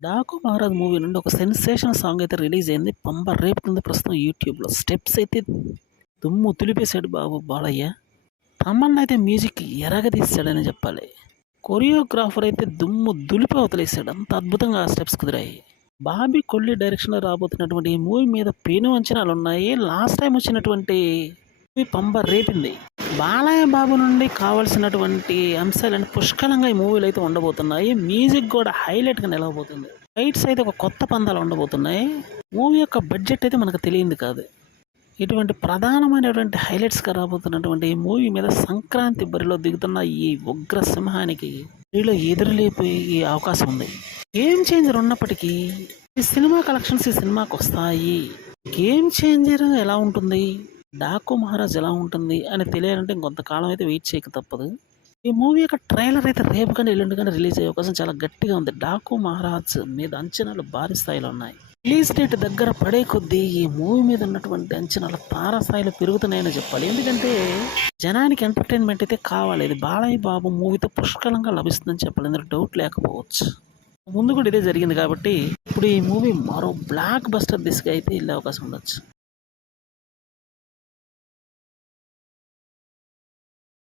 'Daaku Maharaj' movie నుండి ఒక sensational song అయితే రిలీజ్ అయింది. పంబ రేపుతుంది ప్రస్తుతం యూట్యూబ్‌లో. స్టెప్స్ అయితే దుమ్ము దులిపేసాడు బాబు బాలయ్య. తమన్ అయితే మ్యూజిక్ ఎరగదీసాడని చెప్పాలి. కొరియోగ్రాఫర్ అయితే దుమ్ము దులిపి అవతలేసాడు. అంత అద్భుతంగా ఆ స్టెప్స్ కుదిరాయి. బాబీ కొల్లి డైరెక్షన్‌లో రాబోతున్నటువంటి ఈ మూవీ మీద పెను అంచనాలున్నాయి. లాస్ట్ టైమ్ వచ్చినటువంటి మూవీ పంబ రేపింది. బాలయ్య బాబు నుండి కావాల్సినటువంటి అంశాలన్నీ పుష్కలంగా ఈ మూవీలో అయితే ఉండబోతున్నాయి. మ్యూజిక్ కూడా హైలైట్‌గా నిలవబోతుంది. ఫైట్స్ అయితే ఒక కొత్త పందాలు ఉండబోతున్నాయి. మూవీ యొక్క బడ్జెట్ అయితే మనకు తెలియంది కాదు. ఇటువంటి ప్రధానమైనటువంటి హైలైట్స్‌గా రాబోతున్నటువంటి ఈ మూవీ మీద సంక్రాంతి బరిలో దిగుతున్న ఈ ఉగ్ర సింహానికి వీళ్ళు ఎదురులేపోయే అవకాశం ఉంది. గేమ్ చేంజర్ ఉన్నప్పటికీ ఈ సినిమా కలెక్షన్స్ ఈ సినిమాకొస్తాయి. గేమ్ చేంజర్ ఎలా ఉంటుంది? 'డాకు మహారాజ్' ఎలా ఉంటుంది అని తెలియాలంటే ఇంకొంతకాలం అయితే వెయిట్ చేయక తప్పదు. ఈ మూవీ యొక్క ట్రైలర్ అయితే రేపు కానీ, ఎల్లుండి కానీ రిలీజ్ అయ్యే అవకాశం చాలా గట్టిగా ఉంది. 'డాకు మహారాజ్' మీద అంచనాలు భారీ స్థాయిలో ఉన్నాయి. రిలీజ్ డేట్ దగ్గర పడే కొద్దీ ఈ మూవీ మీద ఉన్నటువంటి అంచనాలు తారాస్థాయిలో పెరుగుతున్నాయని చెప్పాలి. ఎందుకంటే జనానికి ఎంటర్టైన్మెంట్ అయితే కావాలి. ఇది బాలయ్య బాబు మూవీతో పుష్కలంగా లభిస్తుందని చెప్పాలి. ఇందులో డౌట్ లేకపోవచ్చు. ముందు కూడా ఇదే జరిగింది కాబట్టి ఇప్పుడు ఈ మూవీ మరో బ్లాక్ బస్టర్ దిశగా అయితే వెళ్ళే అవకాశం ఉండొచ్చు.